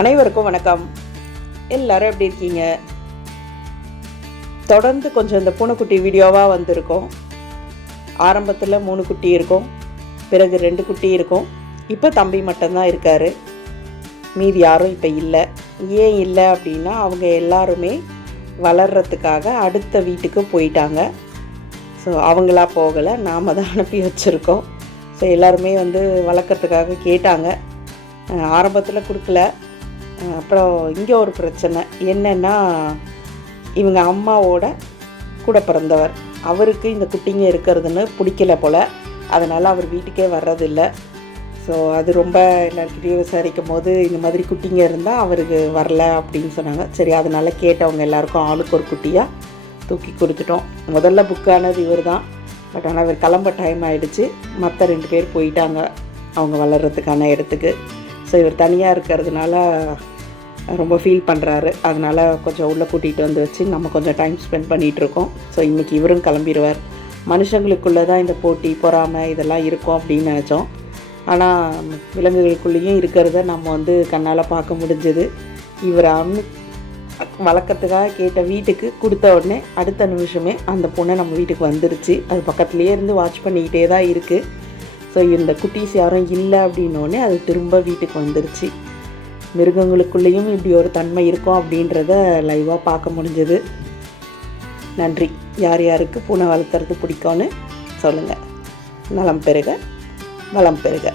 அனைவருக்கும் வணக்கம். எல்லாரும் எப்படி இருக்கீங்க? தொடர்ந்து கொஞ்சம் இந்த பூனைக்குட்டி வீடியோவாக வந்திருக்கோம். ஆரம்பத்தில் 3 குட்டி இருக்கும், பிறகு 2 குட்டி இருக்கும். இப்போ தம்பி மட்டும்தான் இருக்கார். மீதி யாரும் இப்போ இல்லை. ஏன் இல்லை அப்படின்னா, அவங்க எல்லாருமே வளர்கிறதுக்காக அடுத்த வீட்டுக்கு போயிட்டாங்க. ஸோ அவங்களா போகலை, நாம் தான் அனுப்பி வச்சுருக்கோம். ஸோ எல்லாருமே வளர்க்குறதுக்காக கேட்டாங்க. ஆரம்பத்தில் கொடுக்கல. அப்புறம் இங்கே ஒரு பிரச்சனை என்னென்னா, இவங்க அம்மாவோட கூட பிறந்தவர், அவருக்கு இந்த குட்டிங்க இருக்கிறதுன்னு பிடிக்கல போல். அதனால் அவர் வீட்டுக்கே வர்றதில்லை. ஸோ அது ரொம்ப எல்லாருக்கிட்டையும் விசாரிக்கும் போது இந்த மாதிரி குட்டிங்க இருந்தால் அவருக்கு வரல அப்படின்னு சொன்னாங்க. சரி, அதனால் கேட்டவங்க எல்லாருக்கும் ஆளுக்கு ஒரு குட்டியாக தூக்கி கொடுத்துட்டோம். முதல்ல புக்கானது இவர் தான். பட் ஆனால் இவர் கிளம்ப டைம் ஆகிடுச்சு. மற்ற 2 பேர் போயிட்டாங்க அவங்க வளர்கிறதுக்கான இடத்துக்கு. ஸோ இவர் தனியாக இருக்கிறதுனால ரொம்ப ஃபீல் பண்ணுறாரு. அதனால் கொஞ்சம் உள்ளே கூட்டிகிட்டு வந்து வச்சு நம்ம கொஞ்சம் டைம் ஸ்பெண்ட் பண்ணிகிட்ருக்கோம். ஸோ இன்றைக்கி இவரும் கிளம்பிடுவார். மனுஷங்களுக்குள்ளே தான் இந்த போட்டி, பொறாமை இதெல்லாம் இருக்கும் அப்படின்னு நினச்சோம். ஆனால் விலங்குகளுக்குள்ளேயும் இருக்கிறத நம்ம கண்ணால் பார்க்க முடிஞ்சது. இவர் வளர்க்குறதுக்காக கேட்ட வீட்டுக்கு கொடுத்த உடனே அடுத்த நிமிஷமே அந்த பொண்ணை நம்ம வீட்டுக்கு வந்துருச்சு. அது பக்கத்துலேயே இருந்து வாட்ச் பண்ணிக்கிட்டே தான் இருக்குது. ஸோ இந்த குட்டீஸ் யாரும் இல்லை அப்படின்னோடனே அது திரும்ப வீட்டுக்கு வந்துருச்சு. மிருகங்களுக்குள்ளேயும் இப்படி ஒரு தன்மை இருக்கும் அப்படின்றத லைவாக பார்க்க முடிஞ்சது. நன்றி. யார் யாருக்கு பூனை வளர்த்துறது பிடிக்கும்னு சொல்லுங்கள். நலம் பெறுக, வளம் பெறுக.